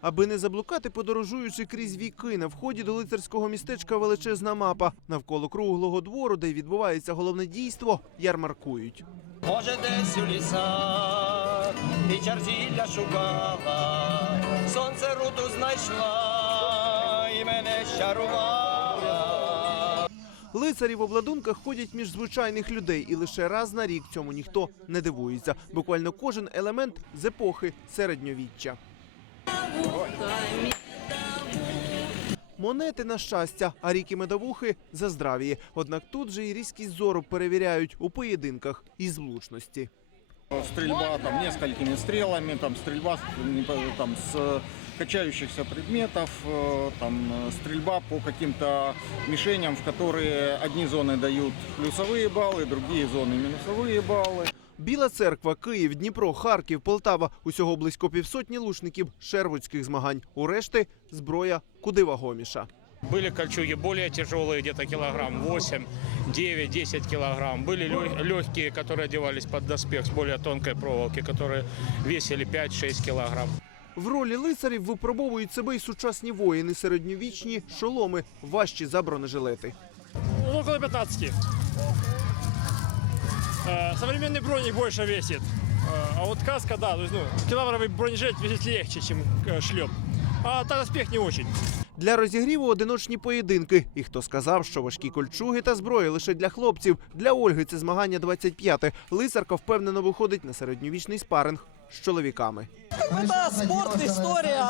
Аби не заблукати, подорожуючи крізь віки, на вході до лицарського містечка величезна мапа. Навколо круглого двору, де й відбувається головне дійство, ярмаркують. Може, десь у лісах і чарзілля шукала, сонце руту знайшла і мене щарувала. Лицарі в обладунках ходять між звичайних людей, і лише раз на рік цьому ніхто не дивується. Буквально кожен елемент з епохи середньовіччя. Монети на щастя, а ріки медовухи за здравіє. Однак тут же і різкість зору перевіряють у поєдинках із влучності. Стрельба там несколькими стрелами, там стрельба с- не по- там, с э, качающихся предметов, э, там э, стрельба по каким-то мишеням, в которые одни зоны дают плюсовые баллы, другие зоны минусовые баллы. Біла церква, Київ, Дніпро, Харків, Полтава. Усього близько півсотні лушників шервудських змагань. У решти зброя куди вагоміша. Были кольчуги более тяжелые, где-то килограмм 8, 9, 10 килограмм. Были легкие, которые одевались под доспех с более тонкой проволоки, которые весили 5-6 килограмм. В ролі лицарів випробовують себе й сучасні воїни, середньовічні шоломи, важчі за бронежилети. Ну, около 15. Э, Современный броник больше весит. Э, А вот каска, да, то есть, ну, килограммовый бронежилет весит легче, чем э, шлем. А так доспех не очень. Для розігріву одиночні поєдинки. І хто сказав, що важкі кольчуги та зброя лише для хлопців. Для Ольги це змагання 25-те. Лицарка впевнено виходить на середньовічний спаринг з чоловіками. Это спорт, история.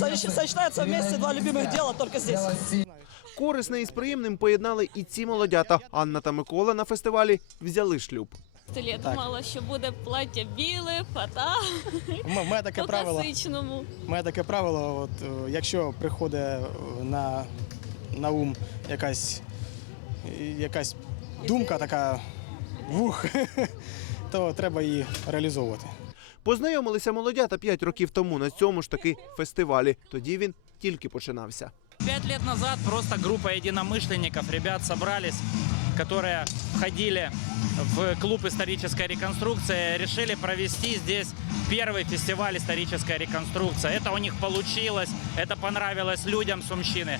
Соч- Сочетаются вместе два любимых дела только здесь. Корисне із приємним поєднали і ці молодята. Анна та Микола на фестивалі взяли шлюб. Я думала, що буде плаття біле, фата У мене таке по правило. класичному. У таке правило, от е, якщо приходить е, на, на ум якась, якась думка така вух, то треба її реалізовувати. Познайомилися молодята 5 років тому на цьому ж таки фестивалі. Тоді він тільки починався. Пять лет назад просто группа единомышленников, ребят собрались, которые входили в клуб «Историческая реконструкция», решили провести здесь первый фестиваль «Историческая реконструкция». Это у них получилось, это понравилось людям Сумщины.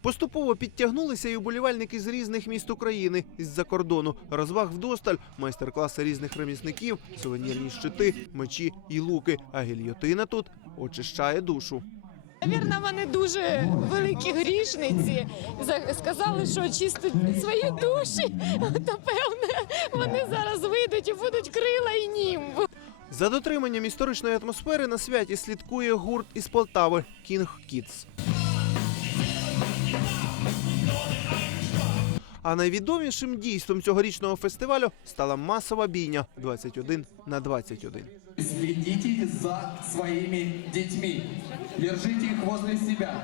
Поступово підтягнулися і уболівальники з різних міст України із-за кордону. Розваг вдосталь, майстер-класи різних ремісників, сувенірні щити, мечі і луки. А гільйотина тут очищає душу. Навірно, вони дуже великі грішниці. За- Сказали, що очистять свої душі. То певне, вони зараз вийдуть і будуть крила і німб. За дотриманням історичної атмосфери на святі слідкує гурт із Полтави Кінг Кітс. А найвідомішим дійством цьогорічного фестивалю стала масова бійня 21 на 21. Слідіть за своїми дітьми, держіть їх возле себя.